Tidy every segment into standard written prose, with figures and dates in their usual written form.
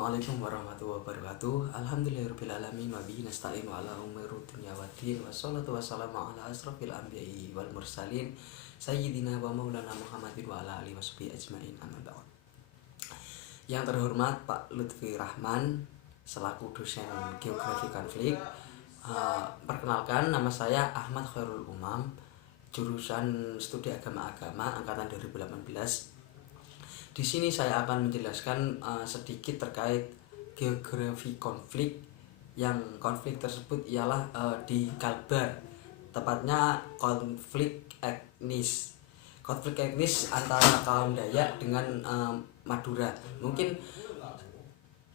Assalamualaikum warahmatullahi wabarakatuh. Alhamdulillahirrabbilalamin. Wabihi nasta'inu ala umuri dunya waddin. Wassalatu wassalamu ala asrafil anbiya'i wal mursalin Sayyidina wa maulana Muhammadin wa ala alihi washabihi ajma'in, amma ba'd. Yang terhormat Pak Lutfi Rahman selaku dosen geografi konflik. Perkenalkan, nama saya Ahmad Khairul Umam, jurusan studi agama-agama angkatan 2018. Di sini saya akan menjelaskan sedikit terkait geografi konflik. Yang konflik tersebut ialah di Kalbar, tepatnya konflik etnis. Konflik etnis antara kaum Dayak dengan Madura. Mungkin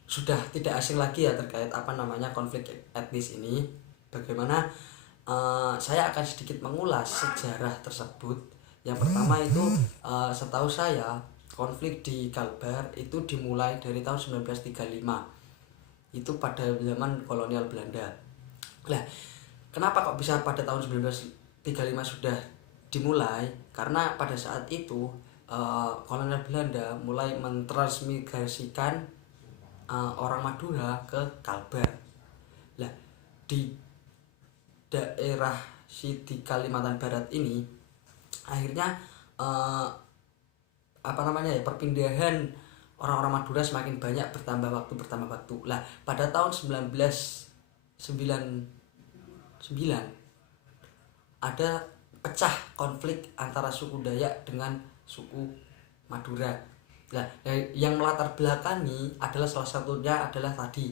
sudah tidak asing lagi ya terkait konflik etnis ini. Bagaimana saya akan sedikit mengulas sejarah tersebut. Yang pertama itu setahu saya konflik di Kalbar itu dimulai dari tahun 1935. Itu pada zaman kolonial Belanda. Nah, kenapa kok bisa pada tahun 1935 sudah dimulai? Karena pada saat itu kolonial Belanda mulai mentransmigrasikan orang Madura ke Kalbar. Nah, di daerah di Kalimantan Barat ini akhirnya perpindahan orang-orang Madura semakin banyak bertambah waktu. Lah, pada tahun 1999 ada pecah konflik antara suku Dayak dengan suku Madura. Nah, yang melatar belakangi adalah salah satunya adalah tadi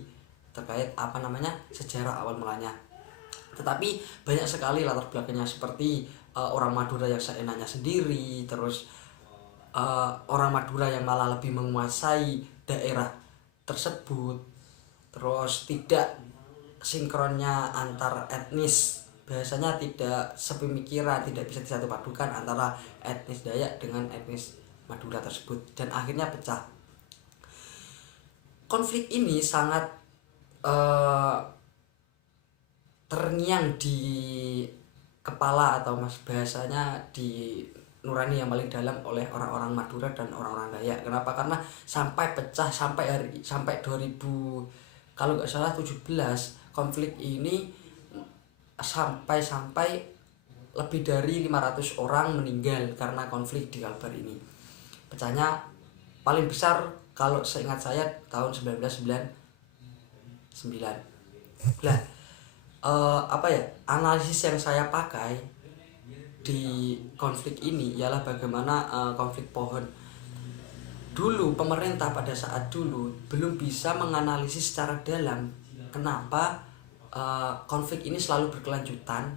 terkait sejarah awal mulanya. Tetapi banyak sekali latar belakangnya, seperti orang Madura yang seenaknya sendiri, terus orang Madura yang malah lebih menguasai daerah tersebut, terus tidak sinkronnya antar etnis, biasanya tidak sepemikiran, tidak bisa disatu padukan antara etnis Dayak dengan etnis Madura tersebut, dan akhirnya pecah. Konflik ini sangat terngiang di kepala atau bahasanya di nurani yang paling dalam oleh orang-orang Madura dan orang-orang Dayak. Kenapa? Karena sampai pecah sampai 2000 kalau nggak salah 17, konflik ini sampai lebih dari 500 orang meninggal karena konflik di Kalbar ini. Pecahnya paling besar kalau seingat saya tahun 1999. Nah, analisis yang saya pakai di konflik ini ialah bagaimana konflik pohon. Dulu pemerintah pada saat dulu belum bisa menganalisis secara dalam kenapa konflik ini selalu berkelanjutan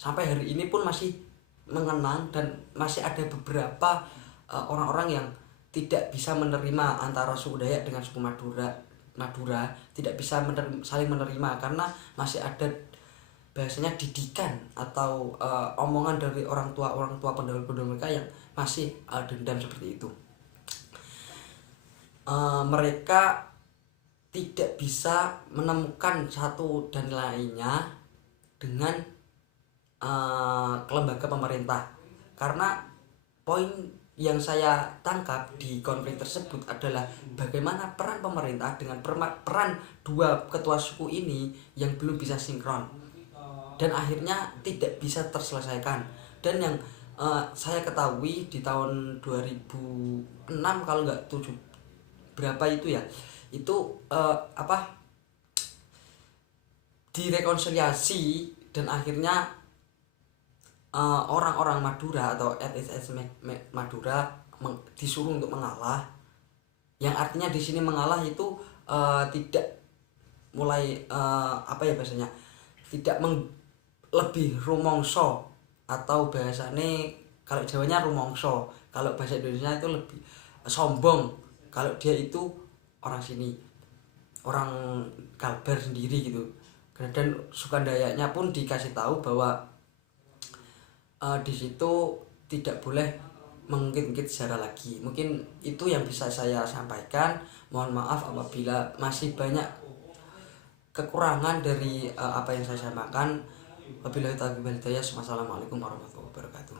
sampai hari ini pun masih mengenang, dan masih ada beberapa orang-orang yang tidak bisa menerima antara suku Dayak dengan suku Madura tidak bisa saling menerima karena masih ada bahasanya didikan atau omongan dari orang tua pendahulu mereka yang masih dendam seperti itu. Mereka tidak bisa menemukan satu dan lainnya dengan lembaga pemerintah, karena poin yang saya tangkap di konflik tersebut adalah bagaimana peran pemerintah dengan peran dua ketua suku ini yang belum bisa sinkron, dan akhirnya tidak bisa terselesaikan. Dan yang saya ketahui di tahun 2006 kalau nggak 7 berapa itu ya, itu direkonsiliasi, dan akhirnya orang-orang Madura atau etnis Madura disuruh untuk mengalah. Yang artinya di sini mengalah itu tidak mulai tidak lebih rumongso, atau bahasanya kalau Jawanya rumongso, kalau bahasa Indonesia itu lebih sombong kalau dia itu orang sini, orang Kalbar sendiri gitu. Dan suku Dayaknya pun dikasih tahu bahwa di situ tidak boleh mengungkit-ungkit sejarah lagi. Mungkin itu yang bisa saya sampaikan. Mohon maaf apabila masih banyak kekurangan dari apa yang saya sampaikan. Wabillahi taufiq wal hidayah. Wassalamualaikum warahmatullahi wabarakatuh.